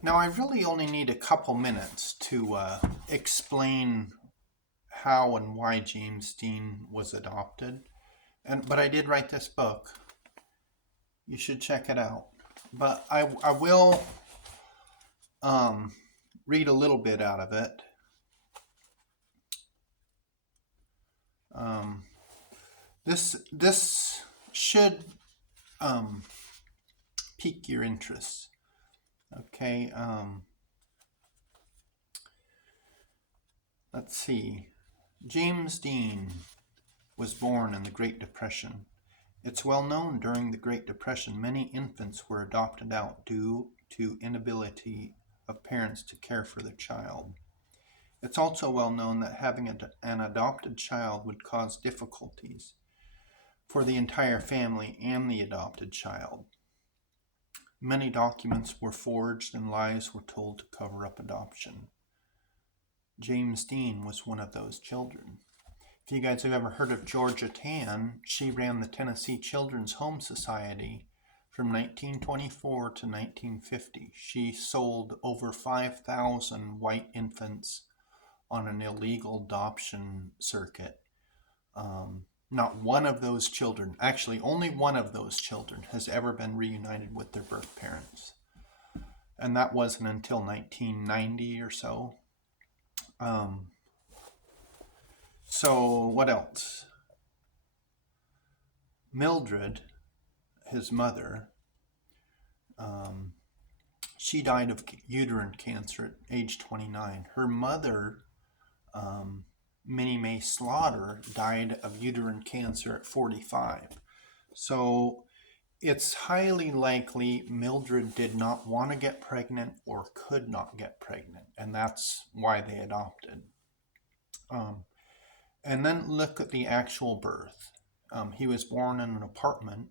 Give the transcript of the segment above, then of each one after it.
Now, I really only need a couple minutes to explain how and why James Dean was adopted. But I did write this book. You should check it out. But I will um, read a little bit out of it. Um, this should um, pique your interest. Okay. Let's see. James Dean was born in the Great Depression. It's well known during the Great Depression many infants were adopted out due to inability of parents to care for the child. It's also well known that having an adopted child would cause difficulties for the entire family and the adopted child. Many documents were forged and lies were told to cover up adoption. James Dean was one of those children. If you guys have ever heard of Georgia Tann, she ran the Tennessee Children's Home Society from 1924 to 1950. She sold over 5,000 white infants on an illegal adoption circuit. Not one of those children, actually only one of those children, has ever been reunited with their birth parents. And that wasn't until 1990 or so. So what else? Mildred, his mother, she died of uterine cancer at age 29. Her mother, Minnie Mae Slaughter, died of uterine cancer at 45. So it's highly likely Mildred did not want to get pregnant or could not get pregnant, and that's why they adopted. And then look at the actual birth. He was born in an apartment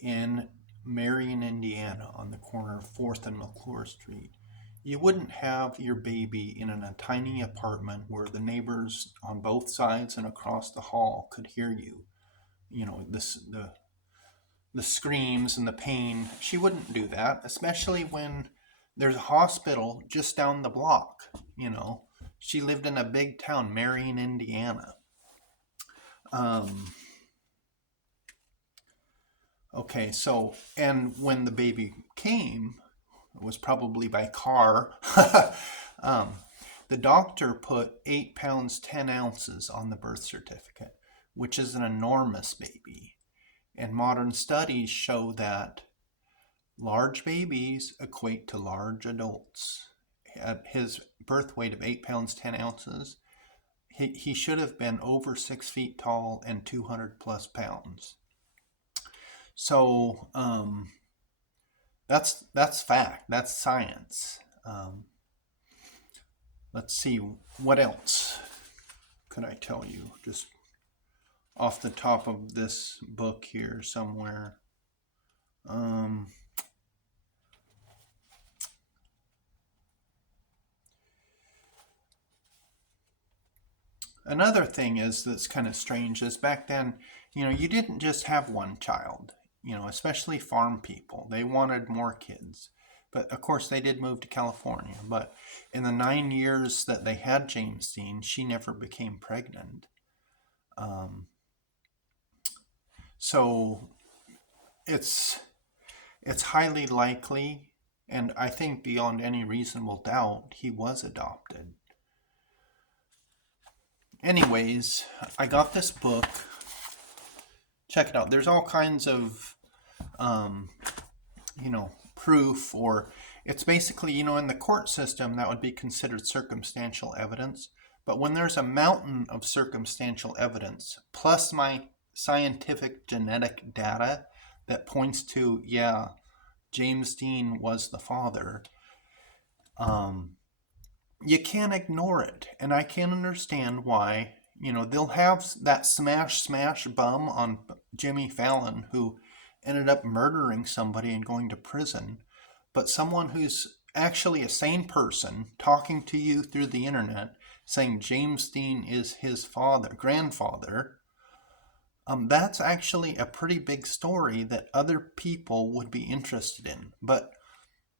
in Marion, Indiana, on the corner of 4th and McClure Street. You wouldn't have your baby in a tiny apartment where the neighbors on both sides and across the hall could hear you. You know, the screams and the pain. She wouldn't do that, especially when there's a hospital just down the block. You know, she lived in a big town, Marion, Indiana. Okay, so, and when the baby came, it was probably by car. The doctor put 8 pounds 10 ounces on the birth certificate, which is an enormous baby. And modern studies show that large babies equate to large adults. At his birth weight of 8 pounds 10 ounces, he should have been over 6 feet tall and 200 plus pounds. So that's fact. That's science. Let's see, what else could I tell you? Just off the top of this book here somewhere. Another thing is that's kind of strange is back then, you didn't just have one child. Especially farm people. They wanted more kids. But of course, they did move to California. But in the 9 years that they had James Dean, she never became pregnant. So it's highly likely, and I think beyond any reasonable doubt, he was adopted. Anyways, I got this book. Check it out. There's all kinds of proof, or it's basically, in the court system, that would be considered circumstantial evidence. But when there's a mountain of circumstantial evidence, plus my scientific genetic data that points to, yeah, James Dean was the father, you can't ignore it. And I can't understand why, they'll have that smash bum on Jimmy Fallon who ended up murdering somebody and going to prison. But someone who's actually a sane person talking to you through the internet saying James Dean is his grandfather, that's actually a pretty big story that other people would be interested in. But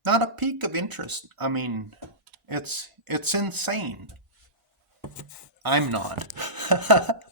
Not a peak of interest. I mean, it's insane. I'm not.